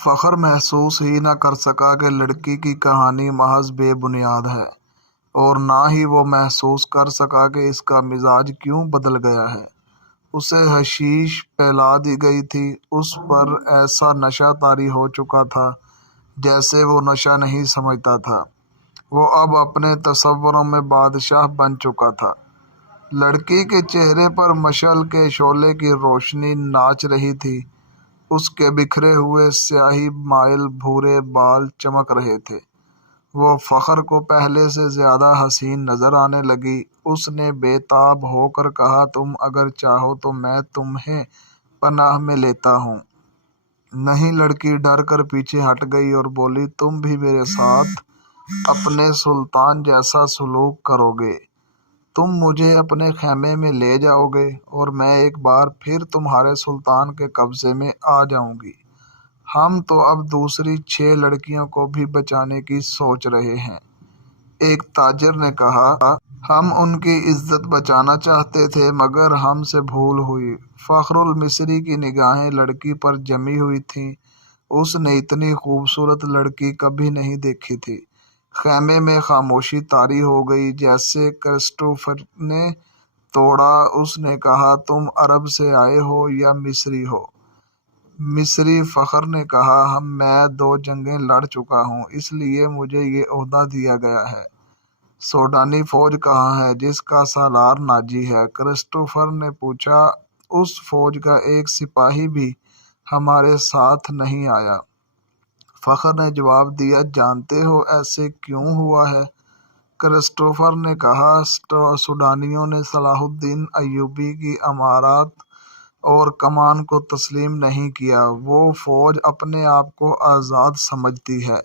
فخر محسوس ہی نہ کر سکا کہ لڑکی کی کہانی محض بے بنیاد ہے، اور نہ ہی وہ محسوس کر سکا کہ اس کا مزاج کیوں بدل گیا ہے۔ اسے حشیش پلا دی گئی تھی، اس پر ایسا نشہ طاری ہو چکا تھا جیسے وہ نشہ نہیں سمجھتا تھا۔ وہ اب اپنے تصوروں میں بادشاہ بن چکا تھا۔ لڑکی کے چہرے پر مشعل کے شعلے کی روشنی ناچ رہی تھی، اس کے بکھرے ہوئے سیاہی مائل بھورے بال چمک رہے تھے۔ وہ فخر کو پہلے سے زیادہ حسین نظر آنے لگی۔ اس نے بے تاب ہو کر کہا، تم اگر چاہو تو میں تمہیں پناہ میں لیتا ہوں۔ نہیں، لڑکی ڈر کر پیچھے ہٹ گئی اور بولی، تم بھی میرے ساتھ اپنے سلطان جیسا سلوک کرو گے؟ تم مجھے اپنے خیمے میں لے جاؤ گے اور میں ایک بار پھر تمہارے سلطان کے قبضے میں آ جاؤں گی۔ ہم تو اب دوسری 6 لڑکیوں کو بھی بچانے کی سوچ رہے ہیں۔ ایک تاجر نے کہا، ہم ان کی عزت بچانا چاہتے تھے مگر ہم سے بھول ہوئی۔ فخر المصری کی نگاہیں لڑکی پر جمی ہوئی تھیں۔ اس نے اتنی خوبصورت لڑکی کبھی نہیں دیکھی تھی۔ خیمے میں خاموشی طاری ہو گئی۔ جیسے کرسٹوفر نے توڑا، اس نے کہا، تم عرب سے آئے ہو یا مصری ہو؟ مصری۔ فخر نے کہا، میں 2 جنگیں لڑ چکا ہوں، اس لیے مجھے یہ عہدہ دیا گیا ہے۔ سوڈانی فوج کہاں ہے جس کا سالار ناجی ہے؟ کرسٹوفر نے پوچھا۔ اس فوج کا ایک سپاہی بھی ہمارے ساتھ نہیں آیا۔ فخر نے جواب دیا، جانتے ہو ایسے کیوں ہوا ہے؟ کرسٹوفر نے کہا، سوڈانیوں نے صلاح الدین ایوبی کی امارات اور کمان کو تسلیم نہیں کیا۔ وہ فوج اپنے آپ کو آزاد سمجھتی ہے۔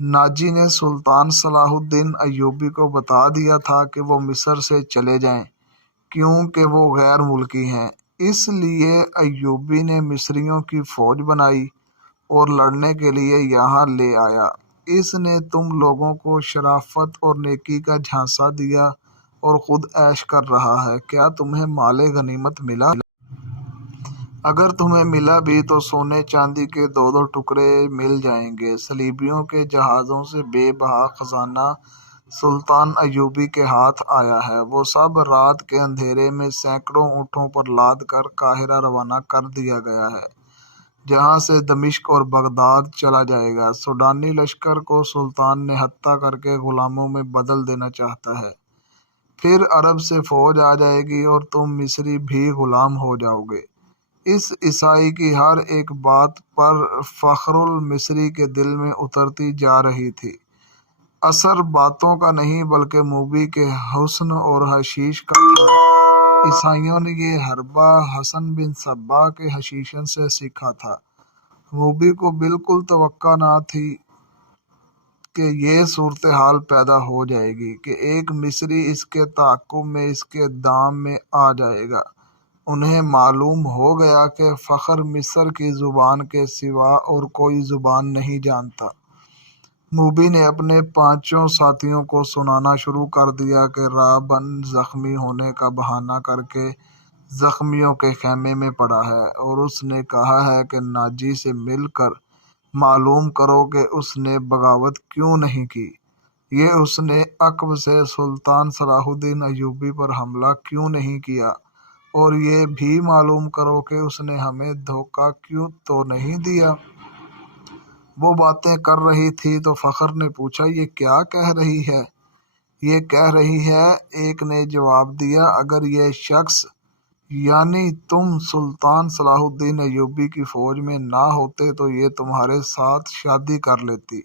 ناجی نے سلطان صلاح الدین ایوبی کو بتا دیا تھا کہ وہ مصر سے چلے جائیں کیونکہ وہ غیر ملکی ہیں۔ اس لیے ایوبی نے مصریوں کی فوج بنائی اور لڑنے کے لیے یہاں لے آیا۔ اس نے تم لوگوں کو شرافت اور نیکی کا جھانسا دیا اور خود عیش کر رہا ہے۔ کیا تمہیں مال غنیمت ملا؟ اگر تمہیں ملا بھی تو سونے چاندی کے 2 ٹکڑے مل جائیں گے۔ صلیبیوں کے جہازوں سے بے بہا خزانہ سلطان ایوبی کے ہاتھ آیا ہے۔ وہ سب رات کے اندھیرے میں سینکڑوں اونٹوں پر لاد کر قاہرہ روانہ کر دیا گیا ہے، جہاں سے دمشق اور بغداد چلا جائے گا۔ سوڈانی لشکر کو سلطان نہتہ کر کے غلاموں میں بدل دینا چاہتا ہے۔ پھر عرب سے فوج آ جائے گی اور تم مصری بھی غلام ہو جاؤ گے۔ اس عیسائی کی ہر ایک بات پر فخر المصری کے دل میں اترتی جا رہی تھی۔ اثر باتوں کا نہیں بلکہ موبی کے حسن اور حشیش کا تھا۔ عیسائیوں نے یہ حربہ حسن بن صبا کے حشیشن سے سیکھا تھا۔ موبی کو بالکل توقع نہ تھی کہ یہ صورتحال پیدا ہو جائے گی کہ ایک مصری اس کے تعاقب میں اس کے دام میں آ جائے گا۔ انہیں معلوم ہو گیا کہ فخر مصر کی زبان کے سوا اور کوئی زبان نہیں جانتا۔ موبی نے اپنے 5 ساتھیوں کو سنانا شروع کر دیا کہ رابن زخمی ہونے کا بہانہ کر کے زخمیوں کے خیمے میں پڑا ہے، اور اس نے کہا ہے کہ ناجی سے مل کر معلوم کرو کہ اس نے بغاوت کیوں نہیں کی۔ یہ اس نے عقب سے سلطان صلاح الدین ایوبی پر حملہ کیوں نہیں کیا، اور یہ بھی معلوم کرو کہ اس نے ہمیں دھوکہ کیوں تو نہیں دیا۔ وہ باتیں کر رہی تھی تو فخر نے پوچھا، یہ کیا کہہ رہی ہے؟ یہ کہہ رہی ہے، ایک نے جواب دیا، اگر یہ شخص یعنی تم سلطان صلاح الدین ایوبی کی فوج میں نہ ہوتے تو یہ تمہارے ساتھ شادی کر لیتی۔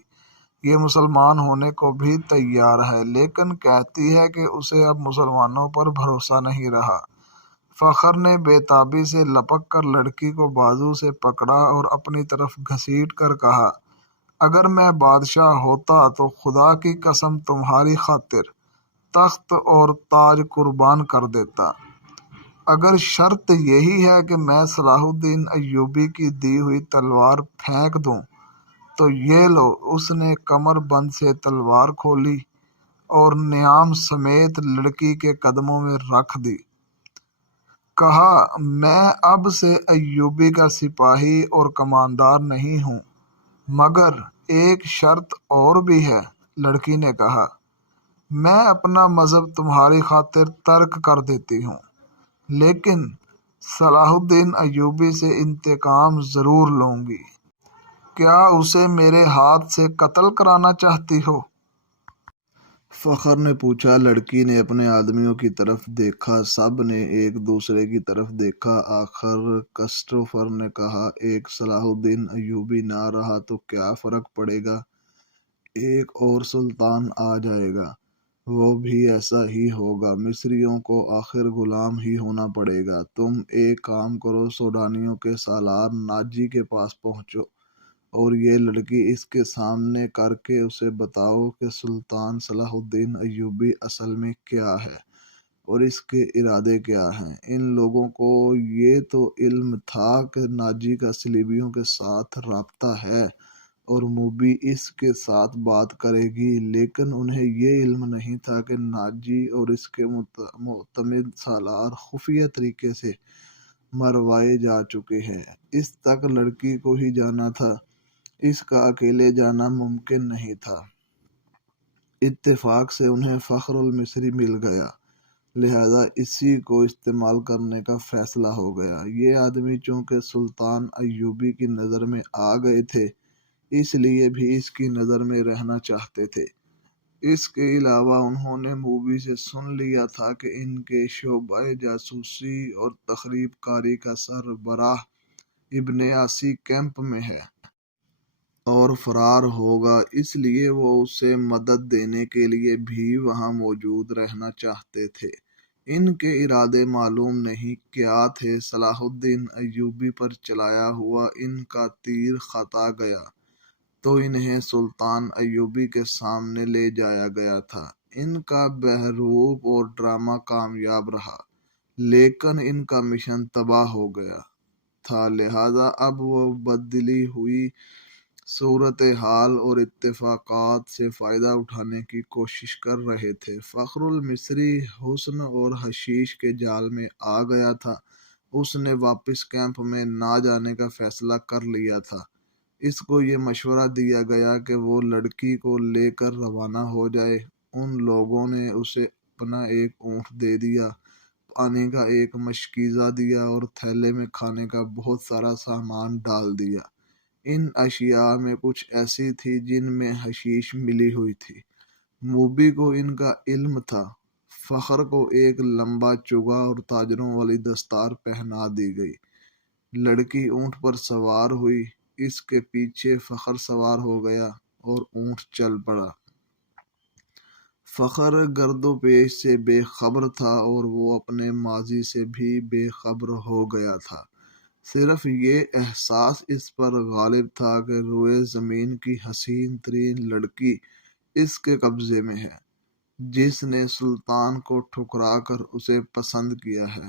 یہ مسلمان ہونے کو بھی تیار ہے، لیکن کہتی ہے کہ اسے اب مسلمانوں پر بھروسہ نہیں رہا۔ فخر نے بے تابی سے لپک کر لڑکی کو بازو سے پکڑا اور اپنی طرف گھسیٹ کر کہا، اگر میں بادشاہ ہوتا تو خدا کی قسم تمہاری خاطر تخت اور تاج قربان کر دیتا۔ اگر شرط یہی ہے کہ میں صلاح الدین ایوبی کی دی ہوئی تلوار پھینک دوں تو یہ لو۔ اس نے کمر بند سے تلوار کھولی اور نیام سمیت لڑکی کے قدموں میں رکھ دی۔ کہا، میں اب سے ایوبی کا سپاہی اور کماندار نہیں ہوں، مگر ایک شرط اور بھی ہے، لڑکی نے کہا۔ میں اپنا مذہب تمہاری خاطر ترک کر دیتی ہوں، لیکن صلاح الدین ایوبی سے انتقام ضرور لوں گی۔ کیا اسے میرے ہاتھ سے قتل کرانا چاہتی ہو؟ فخر نے پوچھا۔ لڑکی نے اپنے آدمیوں کی طرف دیکھا، سب نے ایک دوسرے کی طرف دیکھا۔ آخر کرسٹوفر نے کہا، ایک صلاح الدین ایوبی نہ رہا تو کیا فرق پڑے گا، ایک اور سلطان آ جائے گا، وہ بھی ایسا ہی ہوگا، مصریوں کو آخر غلام ہی ہونا پڑے گا۔ تم ایک کام کرو، سوڈانیوں کے سالار ناجی کے پاس پہنچو اور یہ لڑکی اس کے سامنے کر کے اسے بتاؤ کہ سلطان صلاح الدین ایوبی اصل میں کیا ہے اور اس کے ارادے کیا ہیں۔ ان لوگوں کو یہ تو علم تھا کہ ناجی کا صلیبیوں کے ساتھ رابطہ ہے اور موبی اس کے ساتھ بات کرے گی، لیکن انہیں یہ علم نہیں تھا کہ ناجی اور اس کے معتمد سالار خفیہ طریقے سے مروائے جا چکے ہیں۔ اس تک لڑکی کو ہی جانا تھا، اس کا اکیلے جانا ممکن نہیں تھا۔ اتفاق سے انہیں فخر المصری مل گیا، لہذا اسی کو استعمال کرنے کا فیصلہ ہو گیا۔ یہ آدمی چونکہ سلطان ایوبی کی نظر میں آ گئے تھے، اس لیے بھی اس کی نظر میں رہنا چاہتے تھے۔ اس کے علاوہ انہوں نے موبی سے سن لیا تھا کہ ان کے شعبہ جاسوسی اور تخریب کاری کا سربراہ ابن عاصی کیمپ میں ہے اور فرار ہوگا، اس لیے وہ اسے مدد دینے کے لیے بھی وہاں موجود رہنا چاہتے تھے۔ ان کے ارادے معلوم نہیں کیا تھے۔ صلاح الدین ایوبی پر چلایا ہوا ان کا تیر خطا گیا تو انہیں سلطان ایوبی کے سامنے لے جایا گیا تھا۔ ان کا بہروپ اور ڈرامہ کامیاب رہا، لیکن ان کا مشن تباہ ہو گیا تھا، لہذا اب وہ بدلی ہوئی صورتحال اور اتفاقات سے فائدہ اٹھانے کی کوشش کر رہے تھے۔ فخر المصری حسن اور حشیش کے جال میں آ گیا تھا۔ اس نے واپس کیمپ میں نہ جانے کا فیصلہ کر لیا تھا۔ اس کو یہ مشورہ دیا گیا کہ وہ لڑکی کو لے کر روانہ ہو جائے۔ ان لوگوں نے اسے اپنا ایک اونٹ دے دیا، پانی کا ایک مشکیزہ دیا اور تھیلے میں کھانے کا بہت سارا سامان ڈال دیا۔ ان اشیاء میں کچھ ایسی تھی جن میں حشیش ملی ہوئی تھی۔ موبی کو ان کا علم تھا۔ فخر کو ایک لمبا چگا اور تاجروں والی دستار پہنا دی گئی۔ لڑکی اونٹ پر سوار ہوئی، اس کے پیچھے فخر سوار ہو گیا اور اونٹ چل پڑا۔ فخر گرد و پیش سے بے خبر تھا اور وہ اپنے ماضی سے بھی بے خبر ہو گیا تھا۔ صرف یہ احساس اس پر غالب تھا کہ روئے زمین کی حسین ترین لڑکی اس کے قبضے میں ہے، جس نے سلطان کو ٹھکرا کر اسے پسند کیا ہے۔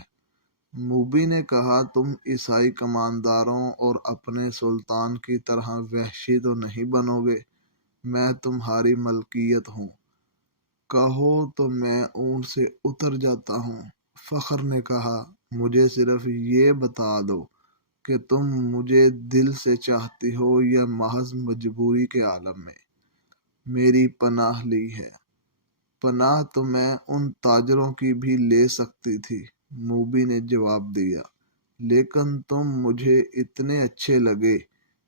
موبی نے کہا، تم عیسائی کمانداروں اور اپنے سلطان کی طرح وحشی تو نہیں بنو گے، میں تمہاری ملکیت ہوں، کہو تو میں اونٹ سے اتر جاتا ہوں۔ فخر نے کہا، مجھے صرف یہ بتا دو کہ تم مجھے دل سے چاہتی ہو یا محض مجبوری کے عالم میں میری پناہ لی ہے۔ پناہ تو میں ان تاجروں کی بھی لے سکتی تھی، موبی نے جواب دیا، لیکن تم مجھے اتنے اچھے لگے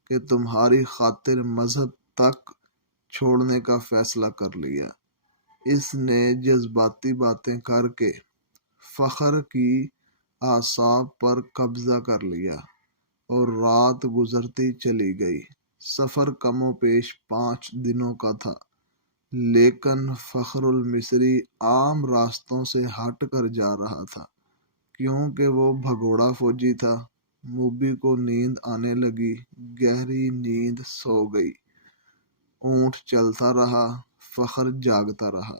کہ تمہاری خاطر مذہب تک چھوڑنے کا فیصلہ کر لیا۔ اس نے جذباتی باتیں کر کے فخر کی اعصاب پر قبضہ کر لیا اور رات گزرتی چلی گئی۔ سفر کم و بیش 5 دنوں کا تھا، لیکن فخر المصری عام راستوں سے ہٹ کر جا رہا تھا، کیونکہ وہ بھگوڑا فوجی تھا۔ موبی کو نیند آنے لگی، گہری نیند سو گئی۔ اونٹ چلتا رہا، فخر جاگتا رہا۔